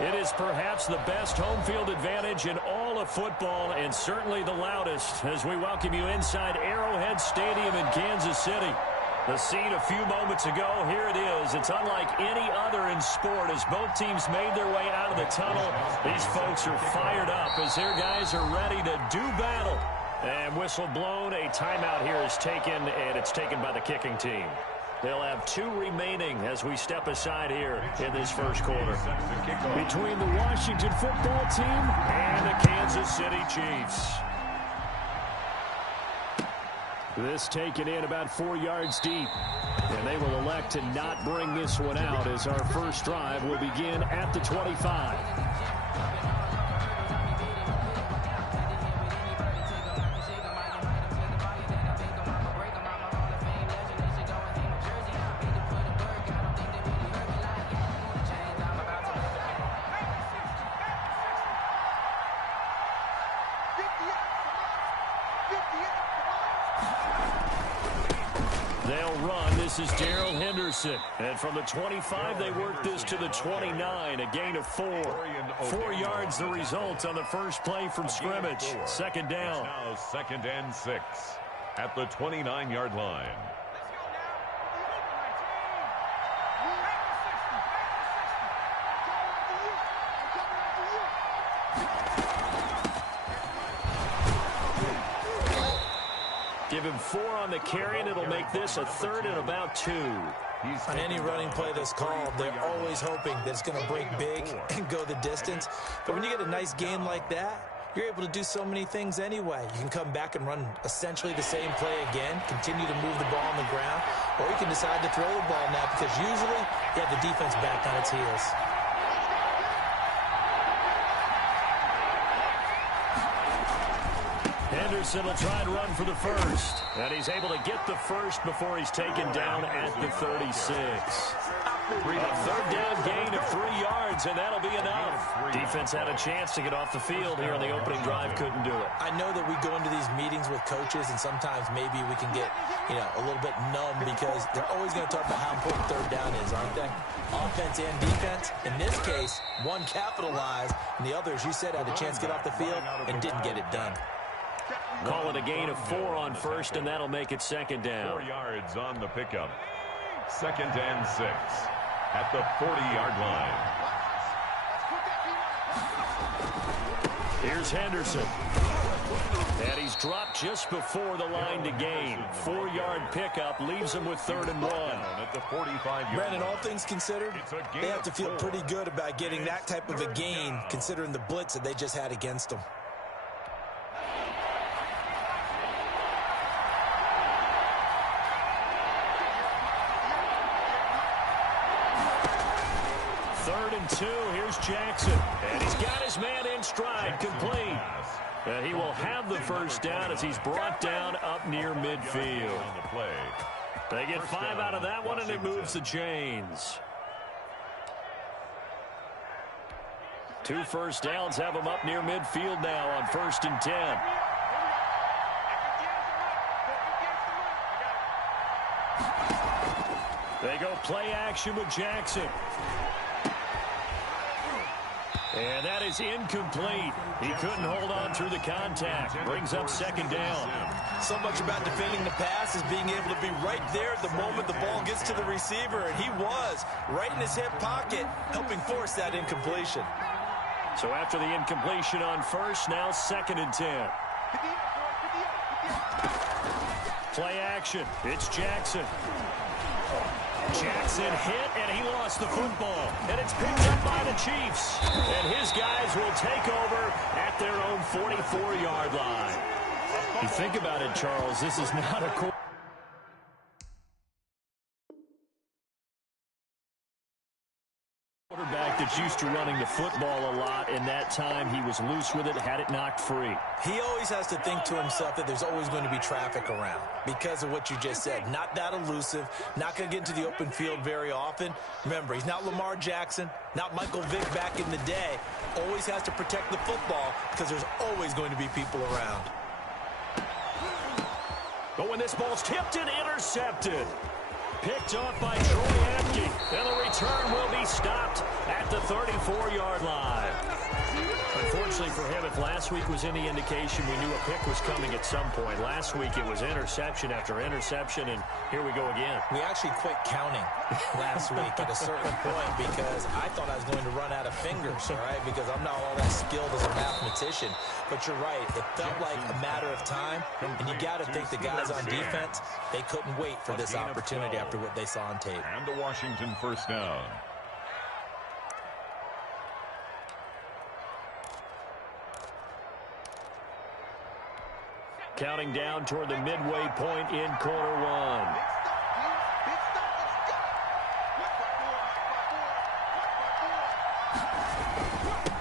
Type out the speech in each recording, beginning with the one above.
It is perhaps the best home field advantage in all of football, and certainly the loudest, as we welcome you inside Arrowhead Stadium in Kansas City. The scene a few moments ago, here it is. It's unlike any other in sport as both teams made their way out of the tunnel. These folks are fired up as their guys are ready to do battle. And whistle blown, a timeout here is taken, and it's taken by the kicking team. They'll have 2 remaining as we step aside here in this first quarter. Between the Washington football team and the Kansas City Chiefs. This taken in about 4 yards deep. And they will elect to not bring this one out as our first drive will begin at the 25. This is Darrell Henderson. And from the 25, they work this to the 29, a gain of 4. 4 yards the result on the first play from scrimmage. Second down. Now 2nd and 6 at the 29-yard line. Give him 4 on the carry, and it'll make this a 3rd and about 2. On any running play that's called, they're always hoping that it's going to break big and go the distance. But when you get a nice gain like that, you're able to do so many things anyway. You can come back and run essentially the same play again, continue to move the ball on the ground, or you can decide to throw the ball now because usually you have the defense back on its heels. Henderson will try and run for the first. And he's able to get the first before he's taken down at the 36. A 3rd down gain of 3 yards, and that'll be enough. Defense had a chance to get off the field here on the opening drive, couldn't do it. I know that we go into these meetings with coaches, and sometimes maybe we can get, a little bit numb because they're always going to talk about how important 3rd down is, aren't they? Offense and defense. In this case, one capitalized, and the other, as you said, had a chance to get off the field and didn't get it done. Call it a gain of 4 on first, and that'll make it 2nd down. 4 yards on the pickup. 2nd and 6 at the 40-yard line. Here's Henderson. And he's dropped just before the line to gain. 4-yard pickup leaves him with 3rd and 1. At the 45-yard Brandon, all things considered, they have to feel pretty good about getting that type of a gain considering the blitz that they just had against them. Here's Jackson, and he's got his man in stride, complete. And he will have the first down as he's brought down up near midfield. They get 5 out of that one, and it moves the chains. 2 first downs have them up near midfield now on 1st and 10. They go play action with Jackson. And that is incomplete. He couldn't hold on through the contact. Brings up 2nd down. So much about defending the pass is being able to be right there at the moment the ball gets to the receiver. And he was right in his hip pocket, helping force that incompletion. So after the incompletion on first, now 2nd and 10. Play action. It's Jackson. Jackson hit, and he lost the football. And it's picked up by the Chiefs. And his guys will take over at their own 44-yard line. You think about it, Charles, this is not a quarterback that's used to running the football a lot, and that time he was loose with it, had it knocked free. He always has to think to himself that there's always going to be traffic around because of what you just said. Not that elusive, not going to get into the open field very often. Remember, he's not Lamar Jackson, not Michael Vick back in the day. Always has to protect the football because there's always going to be people around. But when this ball's tipped and intercepted, picked off by Troy Apke, and the return will be stopped at the 34-yard line. Unfortunately for him, if last week was any indication, we knew a pick was coming at some point. Last week it was interception after interception, and here we go again. We actually quit counting last week at a certain point because I thought I was going to run out of fingers, all right, because I'm not all that skilled as a mathematician. But you're right. It felt like a matter of time, and you got to think the guys on defense, they couldn't wait for this opportunity after what they saw on tape. And the Washington first down. Counting down toward the midway point in quarter one.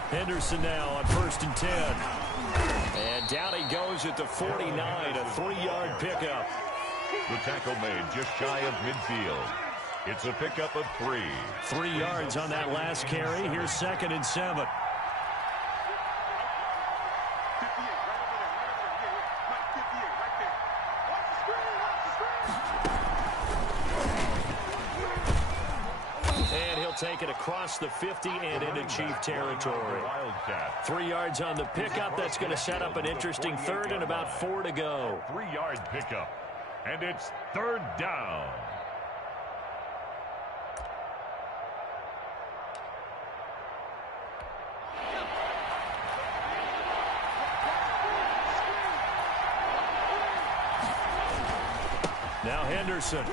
Henderson now on 1st and 10. And down he goes at the 49, a 3-yard pickup. The tackle made just shy of midfield. It's a pickup of 3. 3 yards on that last carry. Here's 2nd and 7. Take it across the 50 and into Chief territory. 3 yards on the pickup. That's going to set up an interesting 3rd and about 4 to go. 3-yard pickup. And it's 3rd down. Now Henderson.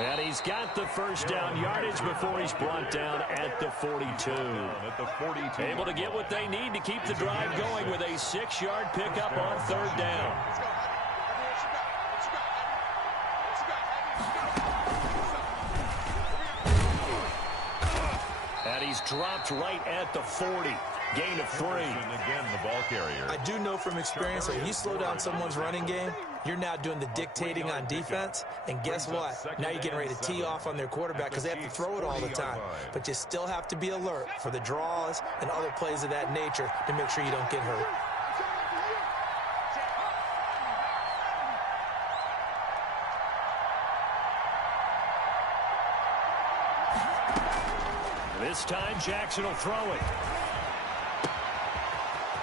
And he's got the first down yardage before he's brought down at the 42. Able to get what they need to keep the drive going with a 6-yard pickup on 3rd down. And he's dropped right at the 40. Gain of 3. Again, the ball carrier. I do know from experience that when you slow down someone's running game, you're now doing the dictating on defense. And guess what? Now you're getting ready to tee off on their quarterback because they have to throw it all the time. But you still have to be alert for the draws and other plays of that nature to make sure you don't get hurt. This time Jackson will throw it.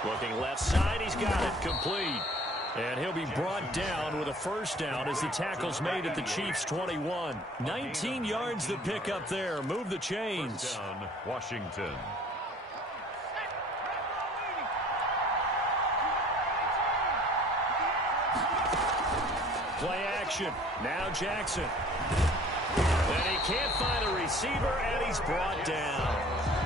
Looking left side, he's got it complete. And he'll be brought down with a first down as the tackle's made at the Chiefs' 21. 19 yards the pickup there. Move the chains. First down, Washington. Play action. Now Jackson. And he can't find a receiver, and he's brought down.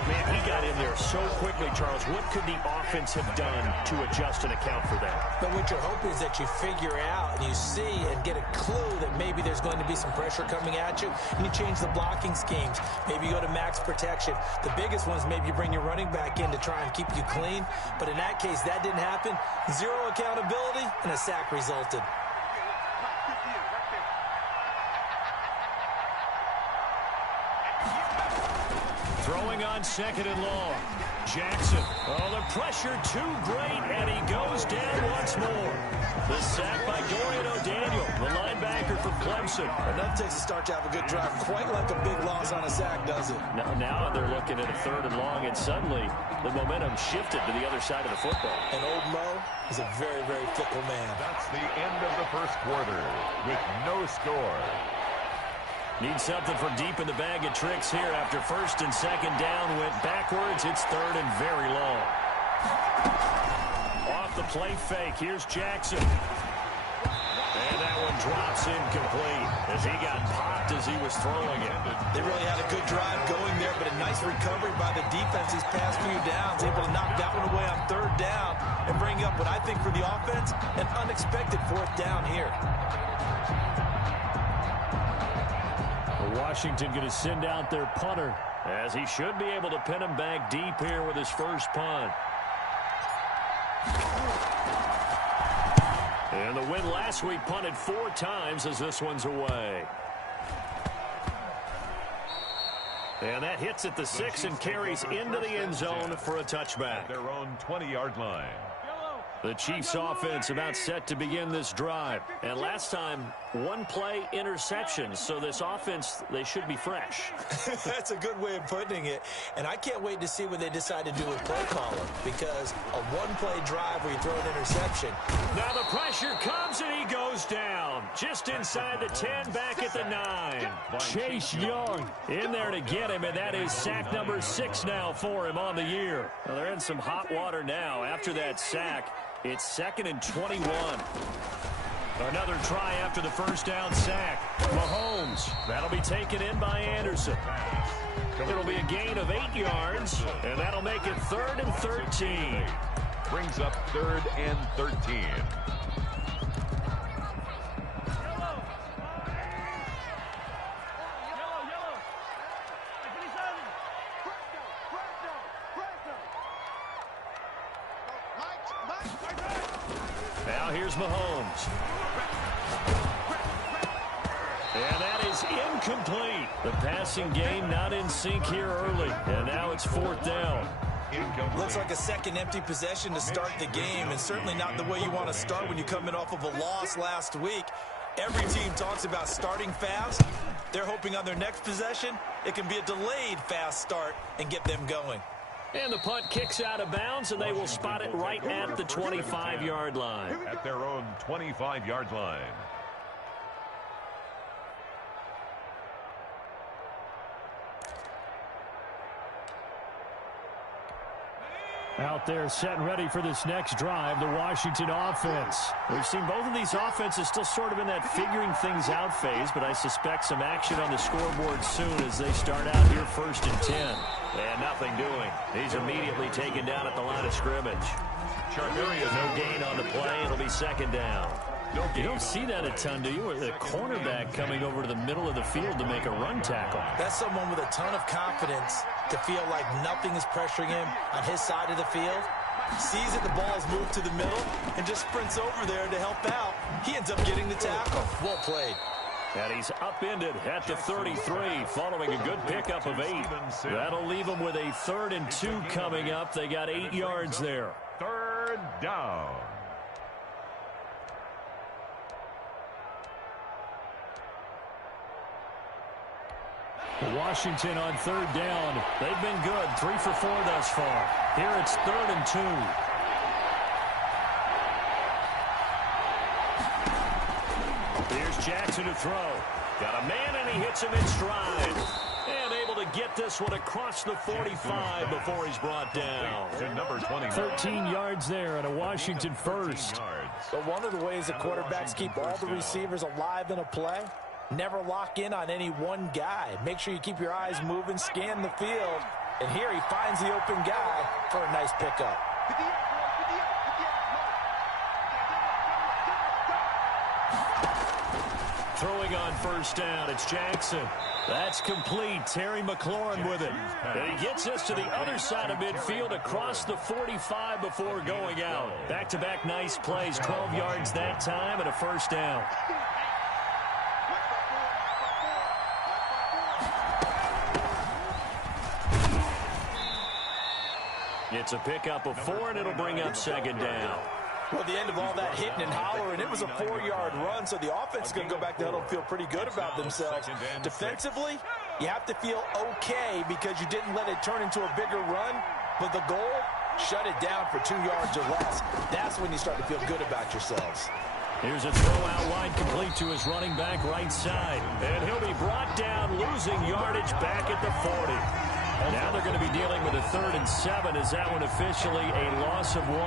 Man, he got in there so quickly, Charles. What could the offense have done to adjust and account for that? But what you're hoping is that you figure out and you see and get a clue that maybe there's going to be some pressure coming at you, and you change the blocking schemes. Maybe you go to max protection. The biggest one is maybe you bring your running back in to try and keep you clean. But in that case, that didn't happen. 0 accountability, and a sack resulted. Throwing on 2nd and long. Jackson. Oh, the pressure too great, and he goes down once more. The sack by Dorian O'Daniel, the linebacker from Clemson. Enough takes a start to have a good drive. Quite like a big loss on a sack, does it? Now they're looking at a 3rd and long, and suddenly the momentum shifted to the other side of the football. And old Mo is a very, very fickle man. That's the end of the first quarter with no score. Need something for deep in the bag of tricks here after 1st and 2nd down. Went backwards. It's 3rd and very long. Off the play fake. Here's Jackson. And that one drops incomplete as he got popped as he was throwing it. They really had a good drive going there, but a nice recovery by the defense these past few downs. Able to knock that one away on 3rd down and bring up what I think for the offense, an unexpected 4th down here. Washington going to send out their punter as he should be able to pin him back deep here with his first punt. And the win last week punted 4 times as this one's away. And that hits at the 6 and carries into the end zone for a touchback. Their own 20-yard line. The Chiefs offense about set to begin this drive. And last time, one play interception. So this offense, they should be fresh. That's a good way of putting it. And I can't wait to see what they decide to do with play calling. Because a one-play drive where you throw an interception. Now the pressure comes and he goes down. Just inside the 10, back at the 9. Chase Young in there to get him. And that is sack number 6 now for him on the year. Well, they're in some hot water now after that sack. It's 2nd and 21. Another try after the first down sack. Mahomes. That'll be taken in by Anderson. It'll be a gain of 8 yards, and that'll make it 3rd and 13. Brings up 3rd and 13. Now here's Mahomes. And that is incomplete. The passing game not in sync here early. And now it's 4th down. Looks like a second empty possession to start the game, and certainly not the way you want to start when you're coming off of a loss last week. Every team talks about starting fast. They're hoping on their next possession, it can be a delayed fast start and get them going. And the punt kicks out of bounds, and they will spot it right at the 25-yard line. At their own 25-yard line. Out there set and ready for this next drive, the Washington offense. We've seen both of these offenses still sort of in that figuring things out phase, but I suspect some action on the scoreboard soon as they start out here 1st and 10. And nothing doing. He's immediately taken down at the line of scrimmage. No gain on the play. It'll be 2nd down. You don't see that a ton, do you? The cornerback coming over to the middle of the field to make a run tackle. That's someone with a ton of confidence to feel like nothing is pressuring him on his side of the field. Sees that the ball's moved to the middle and just sprints over there to help out. He ends up getting the tackle. Well played. And he's upended at the 33 following a good pickup of 8. That'll leave him with a 3rd and 2 coming up. They got 8 yards there. 3rd down. Washington on 3rd down. They've been good. 3 for 4 thus far. Here it's 3rd and 2. Here's Jackson to throw. Got a man, and he hits him in stride. And able to get this one across the 45 before he's brought down. To number 20. 13 yards there and a Washington first. But one of the ways that quarterbacks keep all the receivers alive in a play, never lock in on any one guy. Make sure you keep your eyes moving, scan the field. And here he finds the open guy for a nice pickup. Throwing on 1st down, it's Jackson. That's complete. Terry McLaurin with it. And he gets us to the other side of midfield across the 45 before going out. Back-to-back nice plays, 12 yards that time and a 1st down. It's a pickup of 4, and it'll bring up 2nd down. Well, at the end of all that hitting and hollering, it was a 4-yard run, so the offense is going to go back to huddle and feel pretty good about themselves. Defensively, you have to feel okay because you didn't let it turn into a bigger run, but the goal, shut it down for 2 yards or less. That's when you start to feel good about yourselves. Here's a throw out wide, complete to his running back right side. And he'll be brought down, losing yardage back at the 40. Now they're going to be dealing with a 3rd and 7. Is that one officially a loss of 1?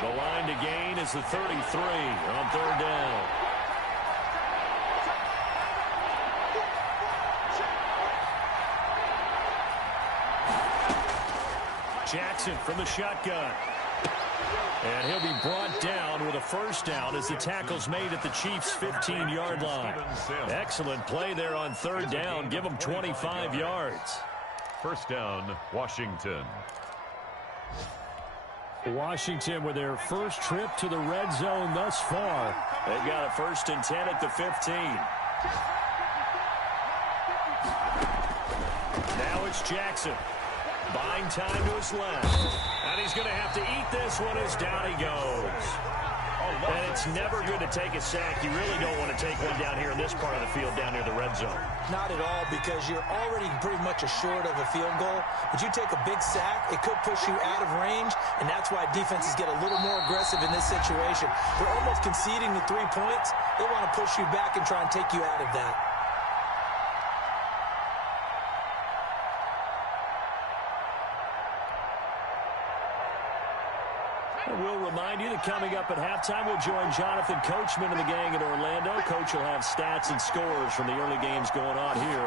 The line to gain is the 33 on 3rd down. Jackson from the shotgun. And he'll be brought down with a 1st down as the tackle's made at the Chiefs' 15-yard line. Excellent play there on 3rd down. Give them 25 yards. 1st down, Washington. Washington with their first trip to the red zone thus far. They've got a 1st and 10 at the 15. Now it's Jackson. Buying time to his left. And he's going to have to eat this one as down he goes. And it's never good to take a sack. You really don't want to take one down here in this part of the field down near the red zone. Not at all, because you're already pretty much assured of a field goal. But you take a big sack, it could push you out of range, and that's why defenses get a little more aggressive in this situation. They're almost conceding the 3 points. They want to push you back and try and take you out of that. We'll remind you that coming up at halftime, we'll join Jonathan Coachman and the gang in Orlando. Coach will have stats and scores from the early games going on here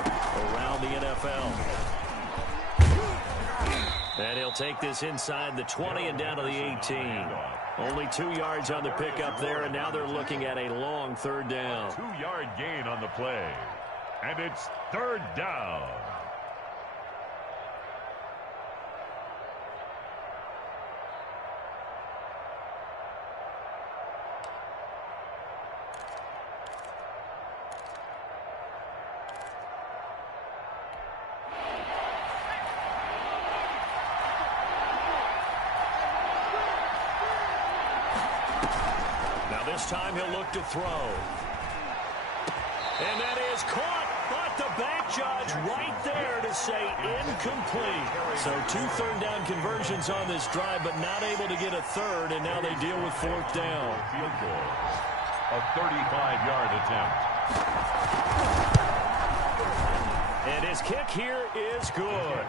around the NFL. And he'll take this inside the 20 and down to the 18. Only 2 yards on the pickup there, and now they're looking at a long 3rd down. 2-yard gain on the play. And it's 3rd down. This time he'll look to throw. And that is caught, but the back judge right there to say incomplete. So 2 third-down conversions on this drive, but not able to get a third, and now they deal with 4th down. Field goal. A 35-yard attempt. And his kick here is good.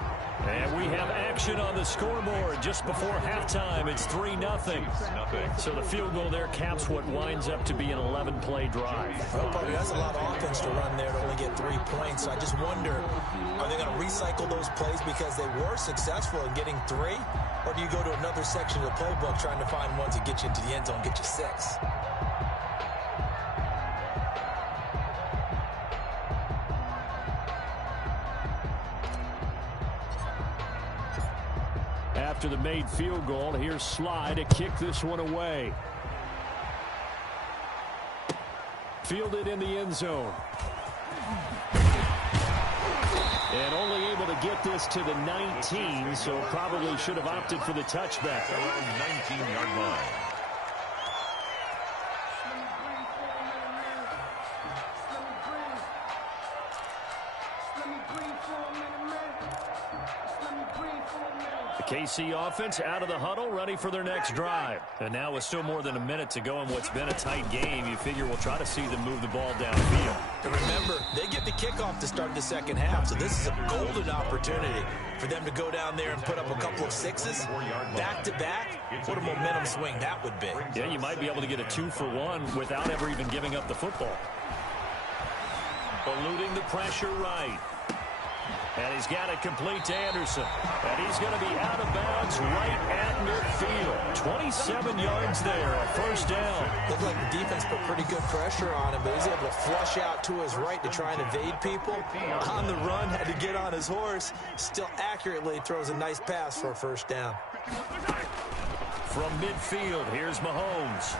And we have action on the scoreboard just before halftime. It's 3-0. So the field goal there caps what winds up to be an 11-play drive. Well, Bobby, that's a lot of offense to run there to only get 3 points. So I just wonder, are they going to recycle those plays because they were successful in getting 3? Or do you go to another section of the playbook trying to find ones that get you into the end zone, get you 6? After the made field goal, here's Sly to kick this one away. Fielded in the end zone. And only able to get this to the 19, so probably should have opted for the touchback. Around 19-yard line. The KC offense out of the huddle, ready for their next drive. And now with still more than a minute to go in what's been a tight game, you figure we'll try to see them move the ball downfield. And remember, they get the kickoff to start the second half, so this is a golden opportunity for them to go down there and put up a couple of 6s back-to-back. What a momentum swing that would be. Yeah, you might be able to get a 2-for-1 without ever even giving up the football. Eluding the pressure right. And he's got it complete to Anderson. And he's going to be out of bounds right at midfield. 27 yards there, a 1st down. Looked like the defense put pretty good pressure on him, but he's able to flush out to his right to try and evade people. On the run, had to get on his horse. Still accurately throws a nice pass for a 1st down. From midfield, here's Mahomes.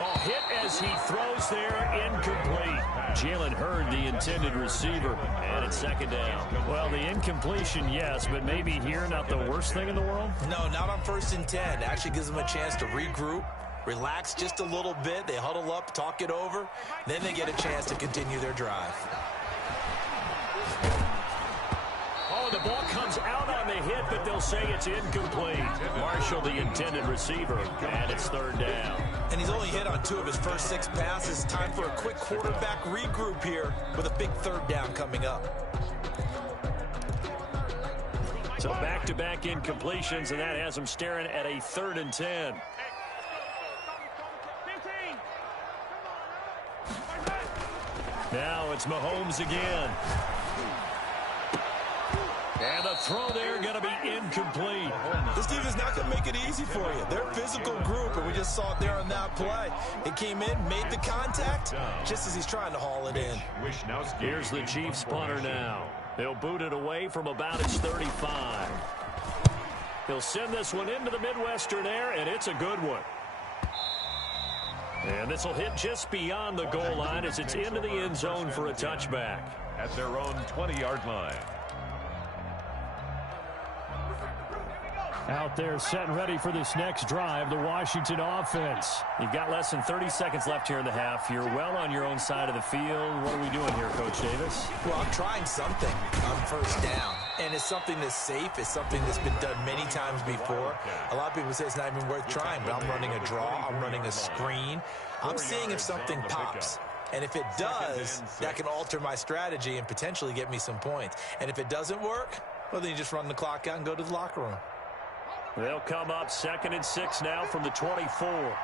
Oh, hit as he throws there, incomplete. Jalen Hurd, the intended receiver, and it's 2nd down. Well, the incompletion, yes, but maybe here not the worst thing in the world? No, not on 1st and 10. Actually gives them a chance to regroup, relax just a little bit. They huddle up, talk it over. Then they get a chance to continue their drive. Oh, the ball comes out on the hit, but they'll say it's incomplete. Marshall, the intended receiver, and it's 3rd down. And he's only hit on 2 of his first 6 passes. Time for a quick quarterback regroup here with a big 3rd down coming up. So back-to-back incompletions, and that has him staring at a 3rd and 10. Now it's Mahomes again. And the throw there going to be incomplete. This defense is not going to make it easy for you. They're a physical group, and we just saw it there on that play. It came in, made the contact, just as he's trying to haul it in. Here's the Chiefs punter now. They'll boot it away from about its 35. He'll send this one into the Midwestern air, and it's a good one. And this will hit just beyond the goal line as it's into the end zone for a touchback. At their own 20-yard line. Out there set and ready for this next drive, the Washington offense. You've got less than 30 seconds left here in the half. You're well on your own side of the field. What are we doing here, Coach Davis? Well, I'm trying something on first down. And it's something that's safe. It's something that's been done many times before. A lot of people say it's not even worth trying, but I'm running a draw. I'm running a screen. I'm seeing if something pops. And if it does, that can alter my strategy and potentially get me some points. And if it doesn't work, well, then you just run the clock out and go to the locker room. They'll come up 2nd and 6 now from the 24.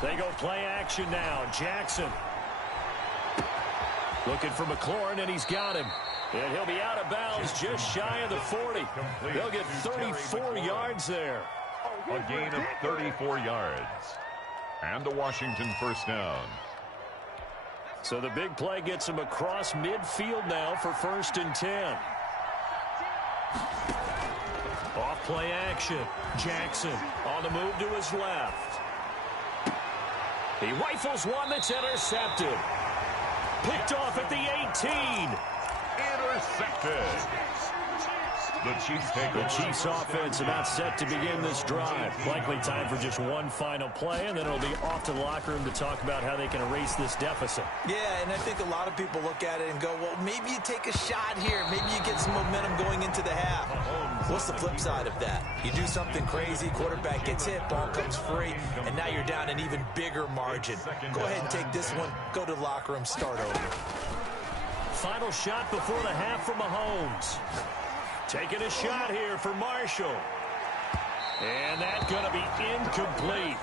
They go play action now. Jackson. Looking for McLaurin, and he's got him. And he'll be out of bounds just shy of the 40. They'll get 34 yards there. A gain of 34 yards. And a Washington first down. So the big play gets him across midfield now for 1st and 10. Off play action. Jackson on the move to his left. He rifles one that's intercepted. Picked off at the 18. Intercepted. The Chiefs offense about set to begin this drive. Likely time for just one final play, and then it'll be off to the locker room to talk about how they can erase this deficit. Yeah, and I think a lot of people look at it and go, well, maybe you take a shot here. Maybe you get some momentum going into the half. What's the flip side of that? You do something crazy, quarterback gets hit, ball comes free, and now you're down an even bigger margin. Go ahead and take this one, go to the locker room, start over. Final shot before the half from Mahomes. Taking a shot here for Marshall. And that's going to be incomplete.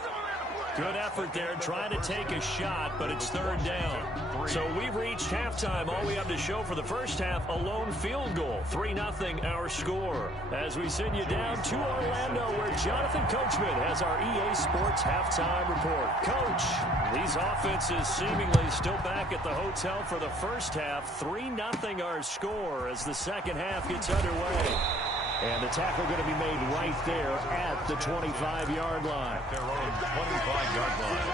Good effort there trying to take a shot, but it's 3rd down. So we've reached halftime. All we have to show for the first half, a lone field goal. 3-0 our score. As we send you down to Orlando, where Jonathan Coachman has our EA Sports halftime report. Coach, these offenses seemingly still back at the hotel for the first half. 3-0 our score as the second half gets underway. And the tackle going to be made right there at the 25-yard line. Their own 25-yard line.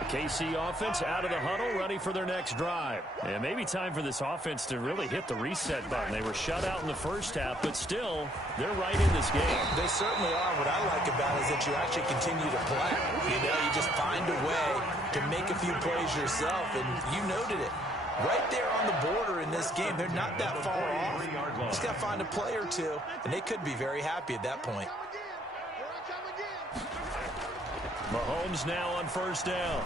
The KC offense out of the huddle, ready for their next drive. And maybe time for this offense to really hit the reset button. They were shut out in the first half, but still, they're right in this game. They certainly are. What I like about it is that you actually continue to play. You know, you just find a way to make a few plays yourself, and you noted it. Right there on the border in this game. They're not that far off. Just got to find a play or two, and they could be very happy at that point. Mahomes now on 1st down.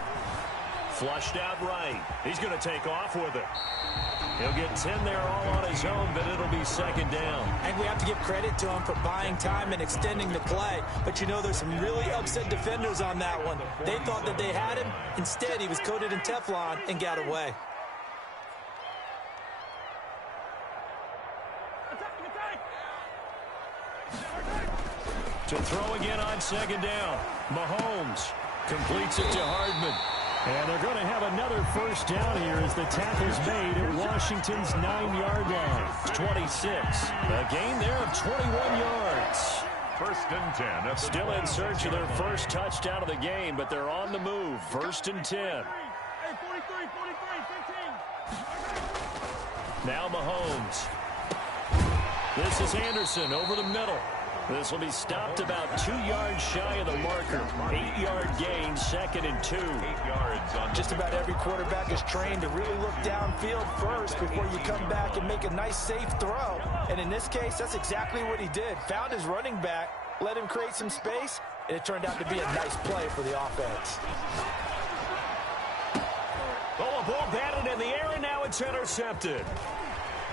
Flushed out right. He's going to take off with it. He'll get 10 there all on his own, but it'll be 2nd down. And we have to give credit to him for buying time and extending the play. But you know, there's some really upset defenders on that one. They thought that they had him. Instead, he was coated in Teflon and got away. To throw again on 2nd down. Mahomes completes it to Hardman. And they're going to have another 1st down here as the tackle's made at Washington's 9-yard line. 26. A gain there of 21 yards. 1st and 10. Still in search of their first touchdown of the game, but they're on the move. 1st and 10. Now Mahomes. This is Anderson over the middle. This will be stopped about 2 yards shy of the marker. 8-yard gain, 2nd and 2. 8 yards on just about every quarterback is trained to really look downfield first before you come back and make a nice, safe throw. And in this case, that's exactly what he did. Found his running back, let him create some space, and it turned out to be a nice play for the offense. Oh, a ball batted in the air, and now it's intercepted.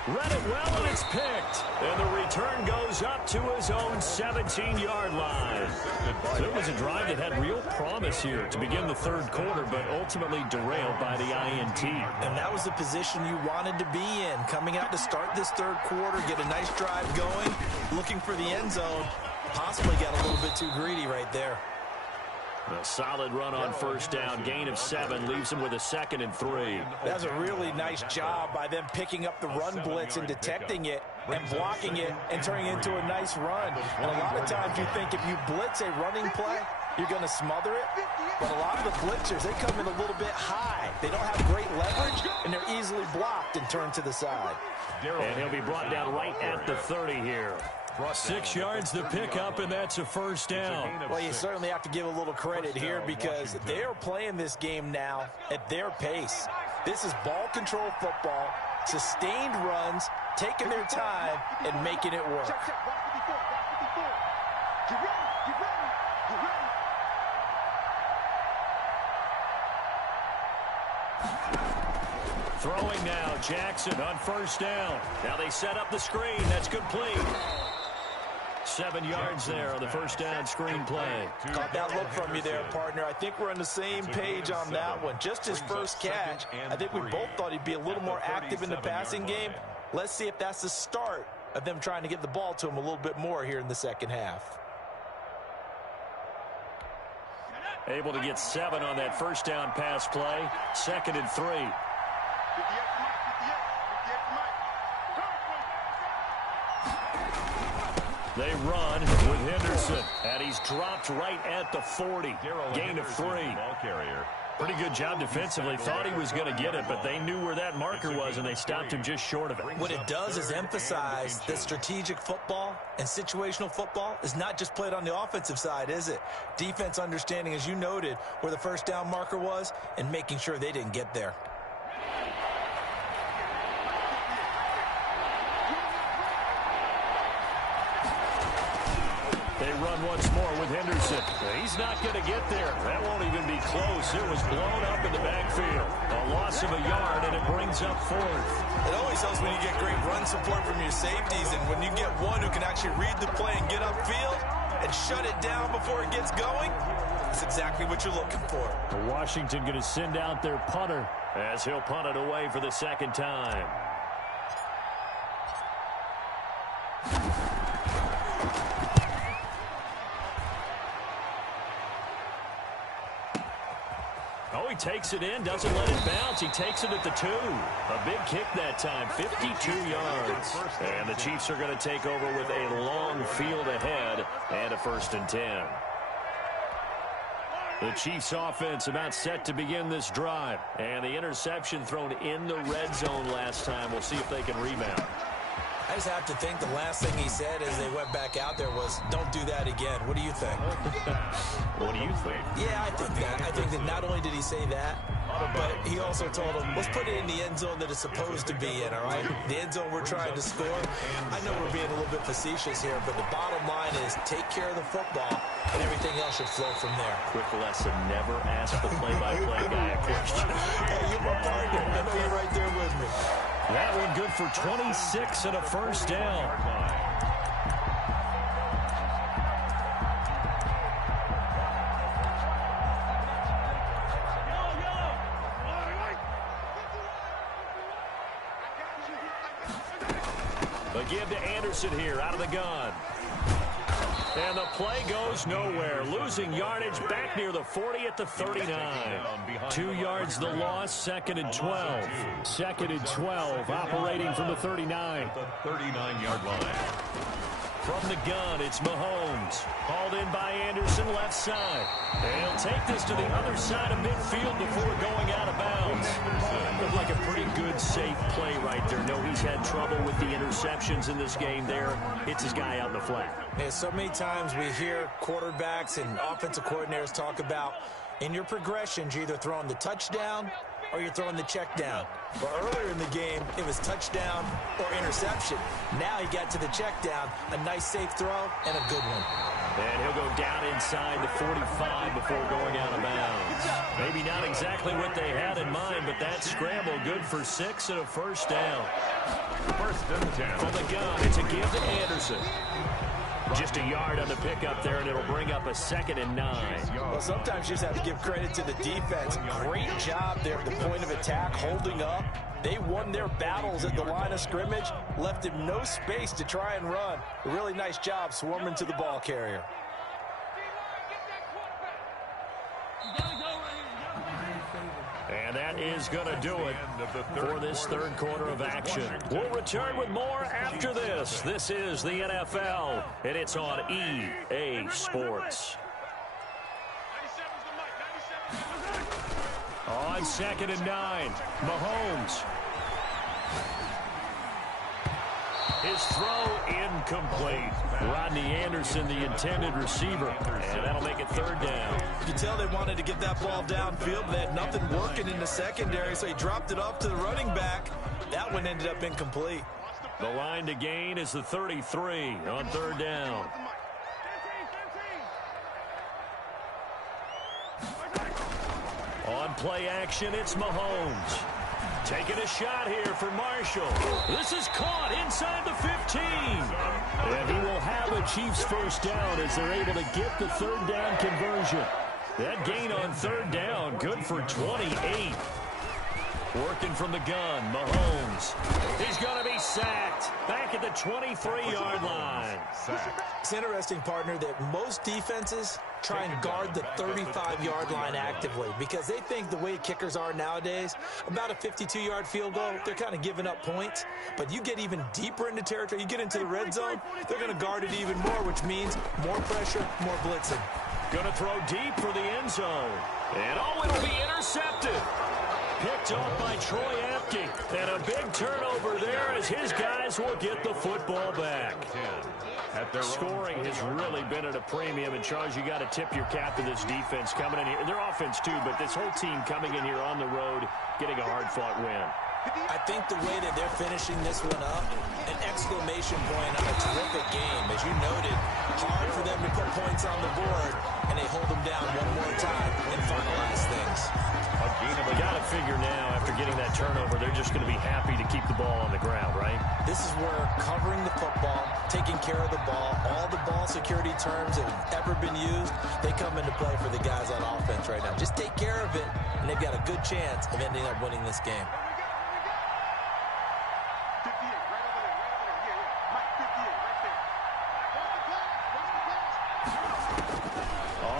Read it well, and it's picked. And the return goes up to his own 17-yard line. So it was a drive that had real promise here to begin the 3rd quarter, but ultimately derailed by the INT. And that was the position you wanted to be in. Coming out to start this 3rd quarter, get a nice drive going, looking for the end zone. Possibly got a little bit too greedy right there. A solid run on first down. Gain of 7 leaves him with a 2nd and 3. That's a really nice job by them picking up the run blitz and detecting it and blocking it and turning it into a nice run. And a lot of times you think if you blitz a running play, you're going to smother it. But a lot of the blitzers, they come in a little bit high. They don't have great leverage, and they're easily blocked and turned to the side. And he'll be brought down right at the 30 here. 6 yards to pick up, and that's a first down. Well, you certainly have to give a little credit here because they are playing this game now at their pace. This is ball control football, sustained runs, taking their time, and making it work. Throwing now, Jackson on first down. Now they set up the screen. That's complete. 7 yards there on the first down screen play. Caught that look from you there, partner. I think we're on the same page on that one. Just his first catch, I think we both thought he'd be a little more active in the passing game. Let's see if that's the start of them trying to get the ball to him a little bit more here in the second half. Able to get 7 on that first down pass play. 2nd and 3. They run with Henderson, and he's dropped right at the 40. Gain of 3. Pretty good job defensively. Thought he was going to get it, but they knew where that marker was, and they stopped him just short of it. What it does is emphasize that strategic football and situational football is not just played on the offensive side, is it? Defense understanding, as you noted, where the first down marker was and making sure they didn't get there. They run once more with Henderson. He's not going to get there. That won't even be close. It was blown up in the backfield. A loss of a yard, and it brings up 4th. It always helps when you get great run support from your safeties, and when you get one who can actually read the play and get upfield and shut it down before it gets going, that's exactly what you're looking for. Washington going to send out their punter as he'll punt it away for the 2nd time. Oh, he takes it in, doesn't let it bounce. He takes it at the 2. A big kick that time, 52 yards. And the Chiefs are going to take over with a long field ahead and a 1st and 10. The Chiefs offense about set to begin this drive. And the interception thrown in the red zone last time. We'll see if they can rebound. I just have to think the last thing he said as they went back out there was, don't do that again. What do you think? What do you think? Yeah, I think that. I think that not only did he say that, but he also told them, let's put it in the end zone that it's supposed to be in, all right? The end zone we're trying to score. I know we're being a little bit facetious here, but the bottom line is take care of the football, and everything else should flow from there. Quick lesson, never ask the play-by-play guy a question. Hey, you're my partner. I know you're right there with me. That one good for 26 and a first down. A give to Anderson here out of the gun. And the play goes nowhere. Losing yardage back near the 40 at the 39. 2 yards the loss, 2nd and 12. 2nd and 12, operating from the 39. The 39-yard line. From the gun, it's Mahomes. Hauled in by Anderson, left side. And he'll take this to the other side of midfield before going out of bounds. Looked like a pretty good, safe play right there. No, he's had trouble with the interceptions in this game there. Hits his guy out in the flat. Yeah, so many times we hear quarterbacks and offensive coordinators talk about in your progressions, you're either throwing the touchdown or you're throwing the check down. But earlier in the game, it was touchdown or interception. Now he got to the check down, a nice safe throw, and a good one. And he'll go down inside the 45 before going out of bounds. Maybe not exactly what they had in mind, but that scramble good for 6 and a first down. 1st and 10. From the gun, it's a give to Anderson. Just a yard on the pickup there, and it'll bring up a 2nd and 9. Well, sometimes you just have to give credit to the defense. Great job there at the point of attack, holding up. They won their battles at the line of scrimmage, left him no space to try and run. A really nice job swarming to the ball carrier. And that is going to do it for this third quarter of action. We'll return with more after this. This is the NFL, and it's on EA Sports. On 2nd and 9, Mahomes. His throw incomplete. Rodney Anderson, the intended receiver. And that'll make it 3rd down. You can tell they wanted to get that ball downfield, but they had nothing working in the secondary, so he dropped it off to the running back. That one ended up incomplete. The line to gain is the 33 on 3rd down. On play action, it's Mahomes. Taking a shot here for Marshall. This is caught inside the 15. And he will have a Chiefs first down as they're able to get the 3rd down conversion. That gain on 3rd down, good for 28. Working from the gun, Mahomes. He's going to be sacked. Back at the 23-yard line. It's interesting, partner, that most defenses try and guard the 35-yard line actively because they think the way kickers are nowadays, about a 52-yard field goal, they're kind of giving up points. But you get even deeper into territory, you get into the red zone, they're going to guard it even more, which means more pressure, more blitzing. Going to throw deep for the end zone. And it'll be intercepted. Picked off by Troy Apke. And a big turnover there as his guys will get the football back. Scoring has really been at a premium. And, Charles, you got to tip your cap to this defense coming in here. Their offense, too, but this whole team coming in here on the road, getting a hard-fought win. I think the way that they're finishing this one up, an exclamation point on a terrific game. As you noted, hard for them to put points on the board, and they hold them down one more time and finalize things. You got to figure now, after getting that turnover, they're just going to be happy to keep the ball on the ground, right? This is where covering the football, taking care of the ball, all the ball security terms that have ever been used, they come into play for the guys on offense right now. Just take care of it, and they've got a good chance of ending up winning this game.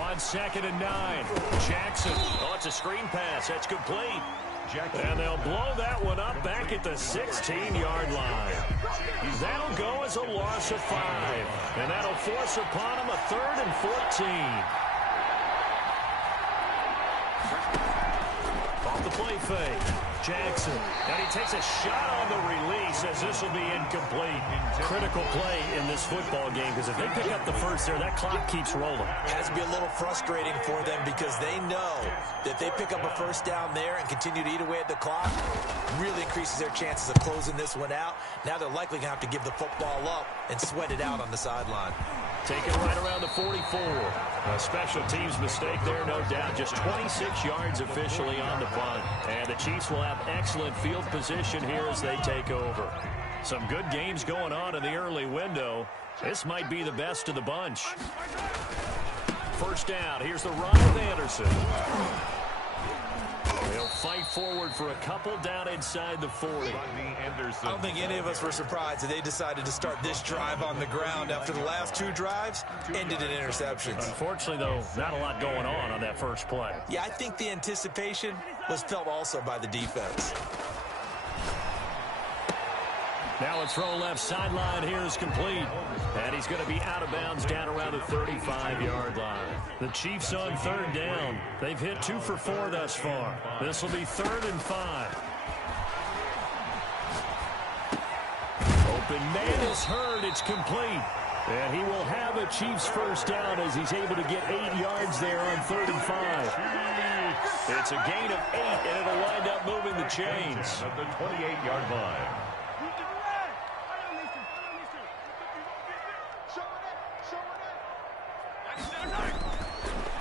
On 2nd and 9, Jackson. Oh, it's a screen pass. That's complete. And they'll blow that one up back at the 16-yard line. That'll go as a loss of 5. And that'll force upon them a 3rd and 14. Off the play fake. Jackson. And he takes a shot on the release as this will be incomplete. Critical play in this football game because if they pick up the first there, that clock keeps rolling. It has to be a little frustrating for them because they know that they pick up a first down there and continue to eat away at the clock, really increases their chances of closing this one out. Now they're likely going to have to give the football up and sweat it out on the sideline. Taken right around the 44. A special teams mistake there, no doubt. Just 26 yards officially on the punt. And the Chiefs will have excellent field position here as they take over. Some good games going on in the early window. This might be the best of the bunch. First down. Here's the run with Anderson. They'll fight forward for a couple down inside the 40. I don't think any of us were surprised that they decided to start this drive on the ground after the last 2 drives ended in interceptions. Unfortunately, though, not a lot going on that first play. Yeah, I think the anticipation was felt also by the defense. Now a throw left sideline here is complete. And he's going to be out of bounds down around the 35-yard line. The Chiefs on 3rd down. They've hit 2 for 4 thus far. This will be 3rd and 5. Open man is heard. It's complete. And he will have a Chiefs first down as he's able to get 8 yards there on 3rd and 5. It's a gain of 8, and it'll wind up moving the chains. At the 28-yard line.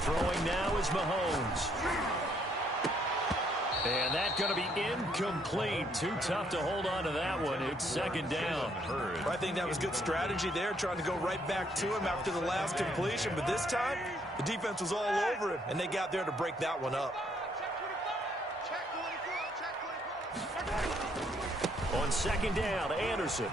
Throwing now is Mahomes. And that's going to be incomplete. Too tough to hold on to that one. It's 2nd down. I think that was good strategy there, trying to go right back to him after the last completion. But this time, the defense was all over him, and they got there to break that one up. On 2nd down, Anderson.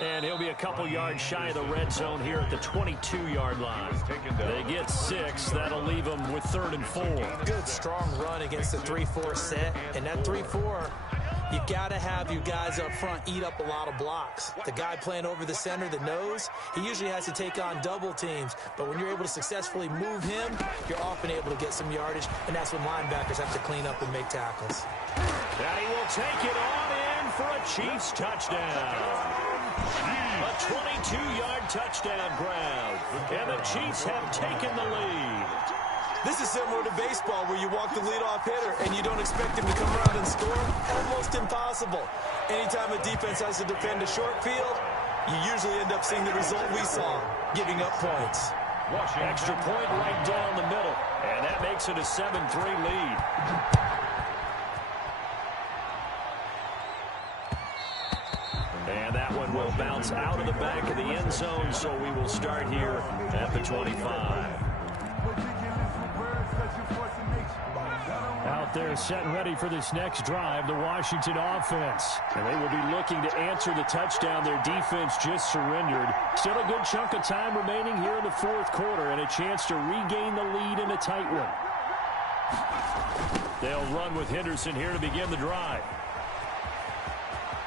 And he'll be a couple yards shy of the red zone here at the 22-yard line. They get 6. That'll leave them with 3rd and 4. Good, strong run against the 3-4 set. And that 3-4, you got to have you guys up front eat up a lot of blocks. The guy playing over the center, the nose, he usually has to take on double teams. But when you're able to successfully move him, you're often able to get some yardage. And that's when linebackers have to clean up and make tackles. Now he will take it on in for a Chiefs touchdown. A 22-yard touchdown grab. And the Chiefs have taken the lead. This is similar to baseball where you walk the leadoff hitter and you don't expect him to come around and score. Almost impossible. Anytime a defense has to defend a short field, you usually end up seeing the result we saw, giving up points. Extra point right down the middle. And that makes it a 7-3 lead. And that one will bounce out of the back of the end zone, so we will start here at the 25. Out there set and ready for this next drive, the Washington offense. And they will be looking to answer the touchdown their defense just surrendered. Still a good chunk of time remaining here in the 4th quarter and a chance to regain the lead in a tight one. They'll run with Henderson here to begin the drive.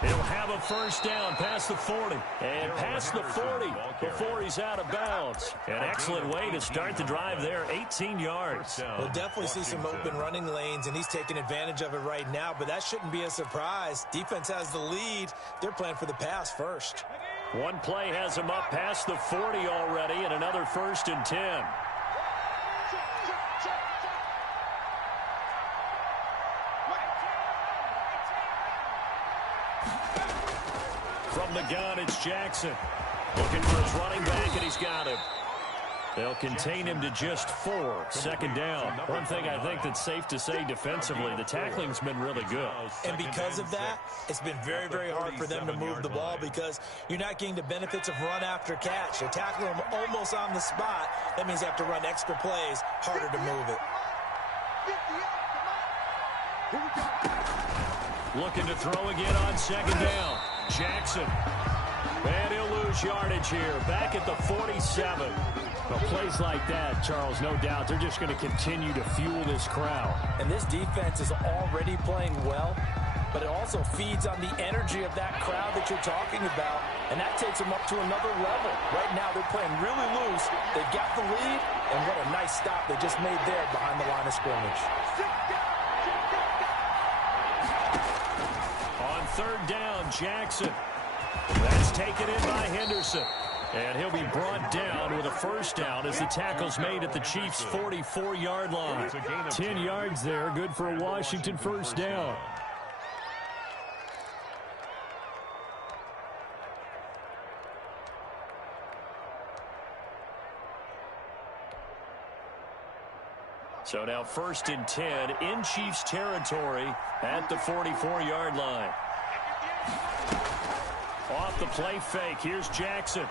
He'll have a first down past the 40 and past the 40 before he's out of bounds. An excellent way to start the drive there, 18 yards. We'll definitely see some open running lanes, and he's taking advantage of it right now, but that shouldn't be a surprise. Defense has the lead. They're playing for the pass first. One play has him up past the 40 already, and another 1st and 10. From the gun, it's Jackson. Looking for his running back, and he's got him. They'll contain him to just 4. 2nd down. One thing I think that's safe to say defensively, the tackling's been really good. And because of that, it's been very, very hard for them to move the ball because you're not getting the benefits of run after catch. You're tackling them almost on the spot. That means you have to run extra plays, harder to move it. Looking to throw again on 2nd down. Jackson. And he'll lose yardage here. Back at the 47. Well, plays like that, Charles, no doubt, they're just going to continue to fuel this crowd. And this defense is already playing well, but it also feeds on the energy of that crowd that you're talking about, and that takes them up to another level. Right now, they're playing really loose. They've got the lead, and what a nice stop they just made there behind the line of scrimmage. On 3rd down, Jackson. That's taken in by Henderson. And he'll be brought down with a first down as the tackle's made at the Chiefs' 44-yard line. 10 yards there, good for a Washington first down. So now 1st and 10 in Chiefs territory at the 44-yard line. Off the play fake, here's Jackson.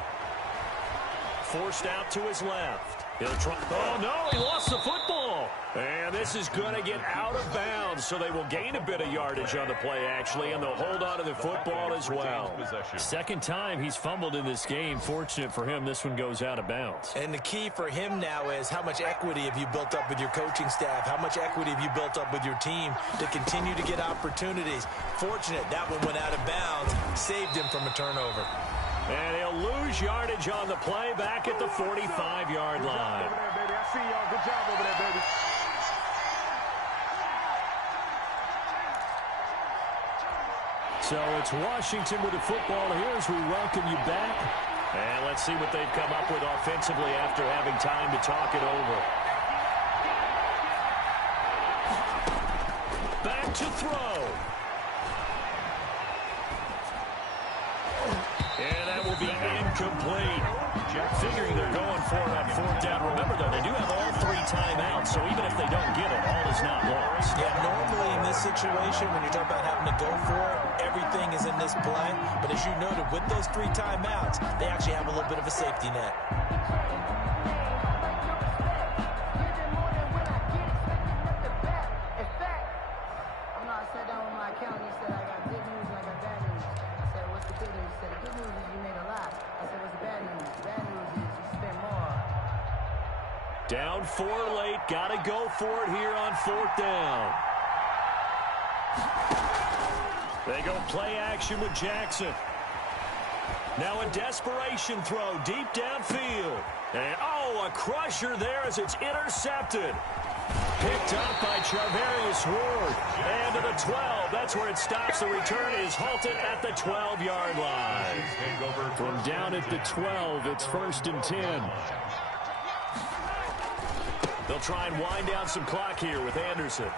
Forced out to his left. He'll try. Oh, no, he lost the football. And this is going to get out of bounds, so they will gain a bit of yardage on the play, actually, and they'll hold on to the football as well. 2nd time he's fumbled in this game. Fortunate for him, this one goes out of bounds. And the key for him now is how much equity have you built up with your coaching staff? How much equity have you built up with your team to continue to get opportunities? Fortunate that one went out of bounds, saved him from a turnover. And he'll lose yardage on the play back at the 45-yard line. Over there, baby. I see y'all. Good job over there, baby. So it's Washington with the football here as we welcome you back. And let's see what they've come up with offensively after having time to talk it over. Back to throw. And that will be incomplete. Figuring they're going for it on 4th down. Remember, though, they do have all 3 timeouts, so even if they don't get it, all is not lost. Yeah, normally in this situation, when you're talking about having to go for it, everything is in this play. But as you noted, with those 3 timeouts, they actually have a little bit of a safety net. Sat down with my accountant, he said I got good news and I got bad news. I said, what's the good news? He said, the good news is you made Down 4 late. Got to go for it here on 4th down. They go play action with Jackson. Now a desperation throw deep downfield. And, a crusher there as it's intercepted. Picked up by Charvarius Ward. And to the 12. That's where it stops. The return is halted at the 12-yard line. From down at the 12, it's 1st and 10. They'll try and wind down some clock here with Anderson.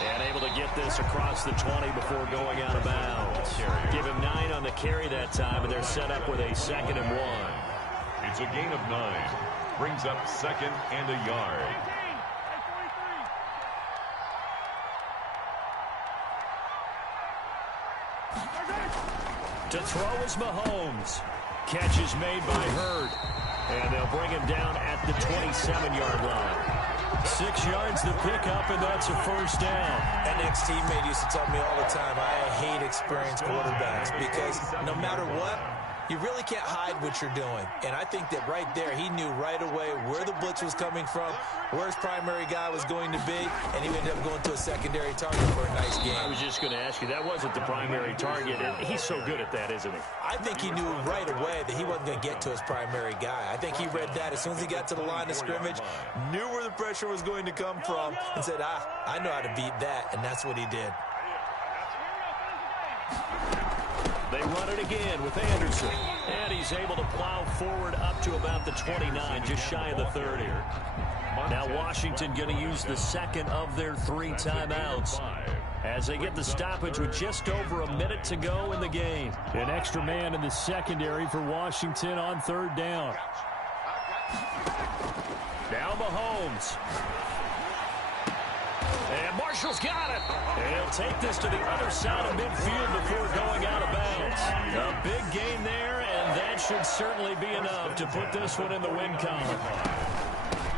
And able to get this across the 20 before going out of bounds. Give him 9 on the carry that time, and they're set up with a 2nd and 1. It's a gain of 9. Brings up 2nd and a yard. To throw is Mahomes. Catch is made by Hurd. And they'll bring him down at the 27-yard line. 6 yards to pick up, and that's a 1st down. An ex-teammate used to tell me all the time, I hate experienced quarterbacks because no matter what, you really can't hide what you're doing. And I think that right there, he knew right away where the blitz was coming from, where his primary guy was going to be, and he ended up going to a secondary target for a nice game. I was just going to ask you, that wasn't the primary target, and he's so good at that, isn't he? I think he knew right away that he wasn't going to get to his primary guy. I think he read that as soon as he got to the line of scrimmage, knew where the pressure was going to come from, and said, I know how to beat that, and that's what he did. They run it again with Anderson. And he's able to plow forward up to about the 29, just shy of the 30. Now Washington going to use the 2nd of their 3 timeouts as they get the stoppage with just over a minute to go in the game. An extra man in the secondary for Washington on 3rd down. Now Mahomes. And Marshall's got it. And he'll take this to the other side of midfield before going out of bounds. A big gain there, and that should certainly be enough to put this one in the win column.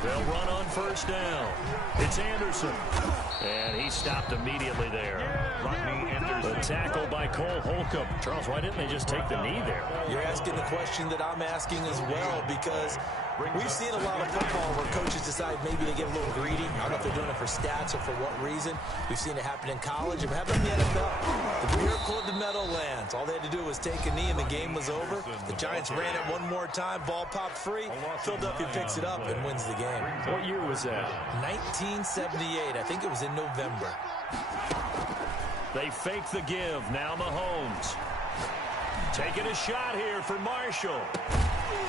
They'll run on 1st down. It's Anderson. And he stopped immediately there. The tackle by Cole Holcomb. Charles, why didn't they just take the knee there? You're asking the question that I'm asking as well, because we've seen a lot of football where coaches decide maybe to get a little greedy. I don't know if they're doing it for stats or for what reason. We've seen it happen in college. It happened in the NFL. The miracle of the Meadowlands. All they had to do was take a knee and the game was over. The Giants ran it one more time. Ball popped free. Philadelphia picks it up and wins the game. What year was that? 1978. I think it was in November. They fake the give. Now Mahomes. Taking a shot here for Marshall.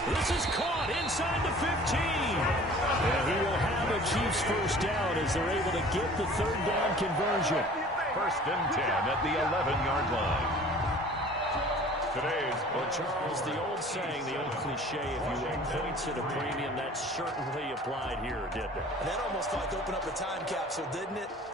This is caught inside the 15. And he will have a Chiefs 1st down as they're able to get the 3rd down conversion. 1st and 10 at the 11-yard line. Today's Charles, the old saying, the old cliche, if you will, points at a premium, that certainly applied here, didn't it? And that almost like opened up a time capsule, didn't it?